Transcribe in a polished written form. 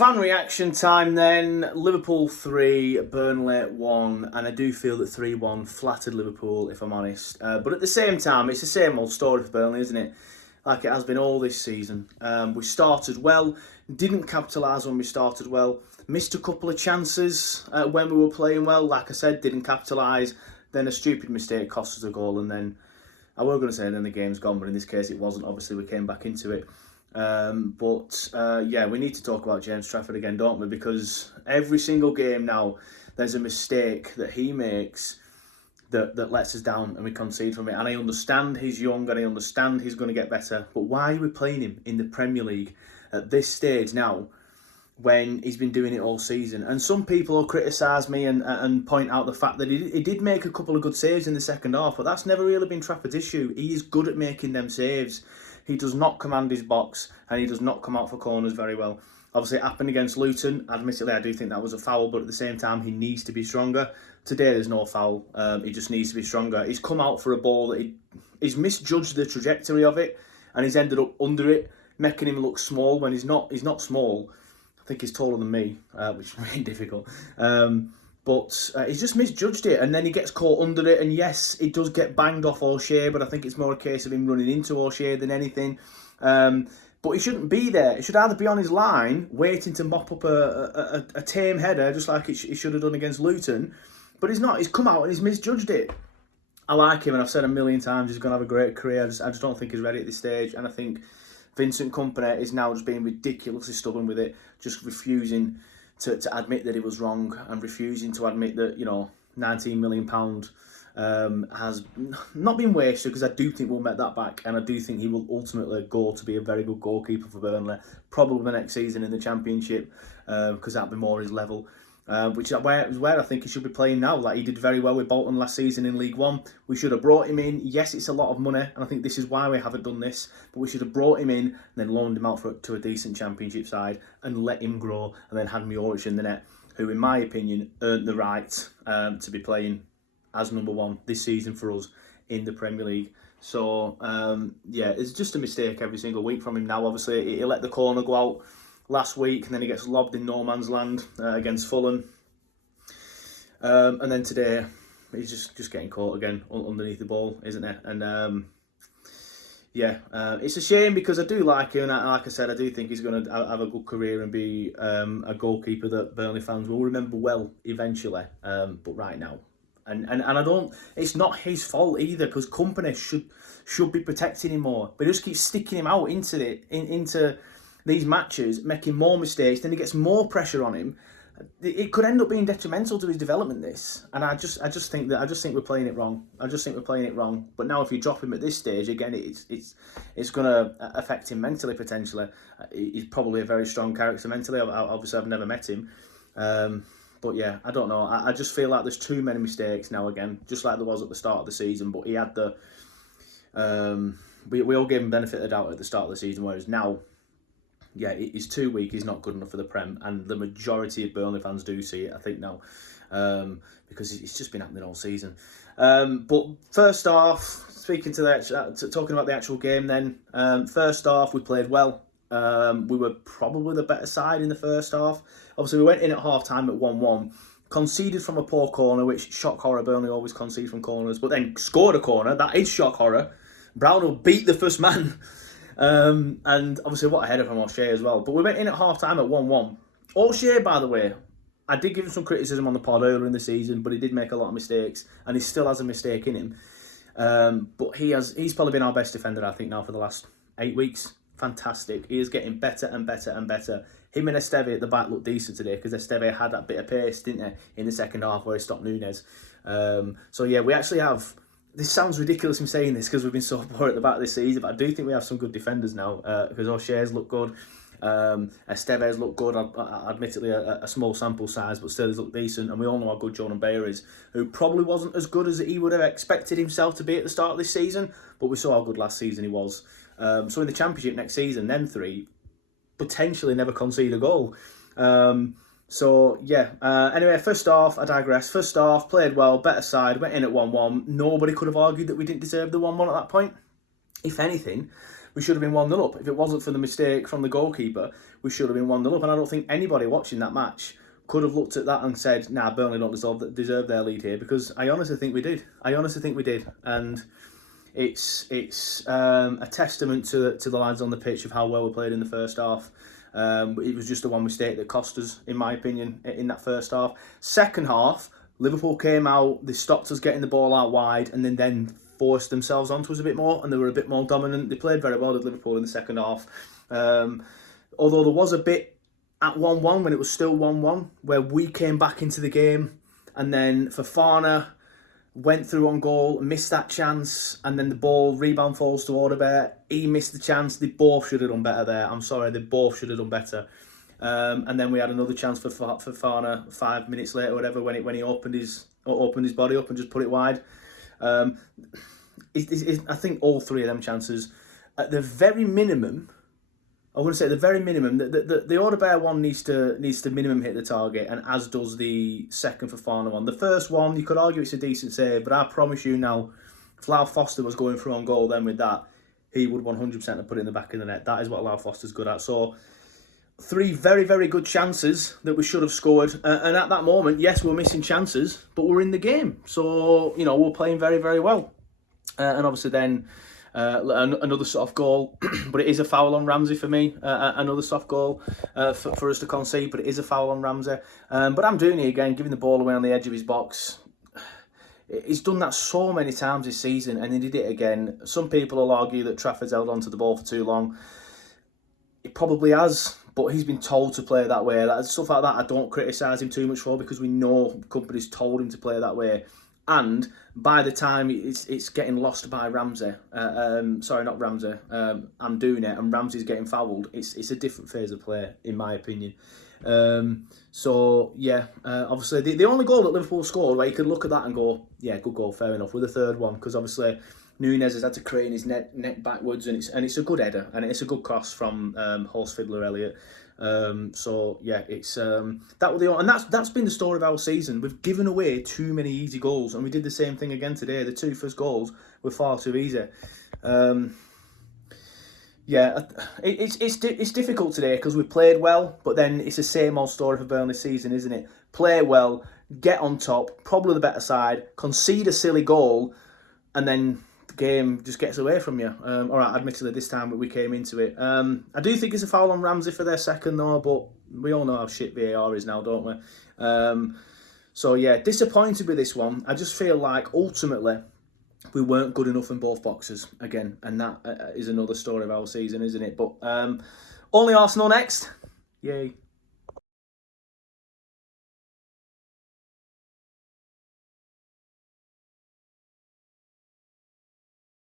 Fan reaction time then. Liverpool 3, Burnley 1, and I do feel that 3-1 flattered Liverpool, if I'm honest. But at the same time, it's the same old story for Burnley, isn't it? Like it has been all this season. We started well, didn't capitalise when we started well, missed a couple of chances when we were playing well. Like I said, didn't capitalise. Then a stupid mistake cost us a goal, and then I were going to say then the game's gone, but in this case it wasn't. Obviously, we came back into it. We need to talk about James Trafford again, don't we? Because every single game now, there's a mistake that he makes that lets us down and we concede from it. And I understand he's young and I understand he's going to get better, but why are we playing him in the Premier League at this stage now when he's been doing it all season? And some people will criticise me and point out the fact that he did make a couple of good saves in the second half, but that's never really been Trafford's issue. He is good at making them saves. He does not command his box and he does not come out for corners very well. Obviously, it happened against Luton. Admittedly, I do think that was a foul, but at the same time, he needs to be stronger. Today, there's no foul. He just needs to be stronger. He's come out for a ball that he's misjudged the trajectory of it, and he's ended up under it, making him look small when he's not. He's not small. I think he's taller than me, which is really difficult. But he's just misjudged it, and then he gets caught under it, and yes, it does get banged off O'Shea, but I think it's more a case of him running into O'Shea than anything. But he shouldn't be there. He should either be on his line, waiting to mop up a tame header, just like he should have done against Luton, but he's not. He's come out and he's misjudged it. I like him, and I've said a million times he's going to have a great career. I just don't think he's ready at this stage, and I think Vincent Kompany is now just being ridiculously stubborn with it, just refusing to admit that he was wrong and refusing to admit that, £19 million has not been wasted, because I do think we'll make that back, and I do think he will ultimately go to be a very good goalkeeper for Burnley, probably next season in the Championship, because that'll be more his level. Which is where I think he should be playing now. Like he did very well with Bolton last season in League One. We should have brought him in. Yes, it's a lot of money, and I think this is why we haven't done this. But we should have brought him in and then loaned him out to a decent Championship side and let him grow, and then had Mjoric in the net, who, in my opinion, earned the right to be playing as number one this season for us in the Premier League. So it's just a mistake every single week from him now. Obviously, he let the corner go out last week, and then he gets lobbed in no man's land against Fulham, and then today he's just getting caught again underneath the ball, isn't it? And it's a shame, because I do like him, and like I said, I do think he's going to have a good career and be a goalkeeper that Burnley fans will remember well eventually. But right now, and I don't. It's not his fault either, because Kompany should be protecting him more, but he just keeps sticking him out into these matches, making more mistakes. Then he gets more pressure on him. It could end up being detrimental to his development. This, and I just think we're playing it wrong. But now, if you drop him at this stage again, it's going to affect him mentally potentially. He's probably a very strong character mentally. Obviously, I've never met him. But yeah, I don't know. I just feel like there's too many mistakes now again, just like there was at the start of the season. But he had the we all gave him benefit of the doubt at the start of the season, whereas now, yeah, he's too weak. He's not good enough for the Prem, and the majority of Burnley fans do see it, I think, now, because it's just been happening all season. But first half, talking about the actual game, then first half we played well. We were probably the better side in the first half. Obviously, we went in at half time at 1-1, conceded from a poor corner, which, shock horror, Burnley always concede from corners, but then scored a corner. That is shock horror. Brownhill beat the first man. And obviously what a header from O'Shea as well. But we went in at half time at 1-1. O'Shea, by the way, I did give him some criticism on the pod earlier in the season, but he did make a lot of mistakes, and he still has a mistake in him. But he's probably been our best defender, I think, now for the last 8 weeks. Fantastic. He is getting better and better and better. Him and Esteve at the back looked decent today, because Esteve had that bit of pace, didn't he, in the second half where he stopped Núñez. So yeah, we actually have. This sounds ridiculous in saying this, because we've been so poor at the back this season, but I do think we have some good defenders now, because O'Shea's look good, Esteves look good, admittedly a small sample size, but still he's looked decent, and we all know how good Jordan Bayer is, who probably wasn't as good as he would have expected himself to be at the start of this season, but we saw how good last season he was. So in the Championship next season, them three potentially never concede a goal. Anyway, first half, I digress. First half, played well, better side, went in at 1-1. Nobody could have argued that we didn't deserve the 1-1 at that point. If anything, we should have been 1-0 up. If it wasn't for the mistake from the goalkeeper, we should have been 1-0 up. And I don't think anybody watching that match could have looked at that and said, nah, Burnley don't deserve their lead here, because I honestly think we did. And it's a testament to the lads on the pitch of how well we played in the first half. It was just the one mistake that cost us, in my opinion, in that first half. Second half, Liverpool came out, they stopped us getting the ball out wide, and then forced themselves onto us a bit more, and they were a bit more dominant. They played very well at Liverpool in the second half. Although there was a bit at 1-1 when it was still 1-1, where we came back into the game, and then Fofana went through on goal, missed that chance, and then the ball rebound falls to Odegaard. He missed the chance. They both should have done better there. I'm sorry, they both should have done better. And then we had another chance for Fofana 5 minutes later, or whatever, when he opened his body up and just put it wide. I think all three of them chances, at the very minimum, I wouldn't say at the very minimum, the Odegaard one needs to minimum hit the target, and as does the second Fofana one. The first one, you could argue it's a decent save, but I promise you now, if Lau Foster was going through on goal then with that, he would 100% have put it in the back of the net. That is what Lau Foster's good at. So, 3 very, very good chances that we should have scored. And at that moment, yes, we're missing chances, but we're in the game. So, we're playing very, very well. And obviously then, another soft goal, but it is a foul on Ramsey for me. Another soft goal for us to concede, but it is a foul on Ramsey. But I'm doing it again, giving the ball away on the edge of his box. He's done that so many times this season, and he did it again. Some people will argue that Trafford's held onto the ball for too long. It probably has, but he's been told to play that way. Stuff like that I don't criticise him too much for, because we know the company's told him to play that way. And by the time it's getting lost by Ramsey, sorry, not Ramsey, I'm doing it, and Ramsey's getting fouled, it's a different phase of play, in my opinion. So, yeah, obviously, the only goal that Liverpool scored, where you could look at that and go, yeah, good goal, fair enough, with the third one, because obviously Nunez has had to crane his net backwards, and it's a good header, and it's a good cross from Horst Fiedler-Elliott. So yeah, it's that was and that's been the story of our season. We've given away too many easy goals, and we did the same thing again today. The 2 first goals were far too easy. Yeah, it's difficult today because we played well, but then it's the same old story for Burnley season, isn't it? Play well, get on top, probably the better side, concede a silly goal, and then the game just gets away from you. All right, admittedly this time we came into it. I do think it's a foul on Ramsey for their second though, but we all know how shit VAR is now, don't we? So yeah, disappointed with this one. I just feel like ultimately we weren't good enough in both boxes again, and that is another story of our season, isn't it? But only Arsenal next. Yay.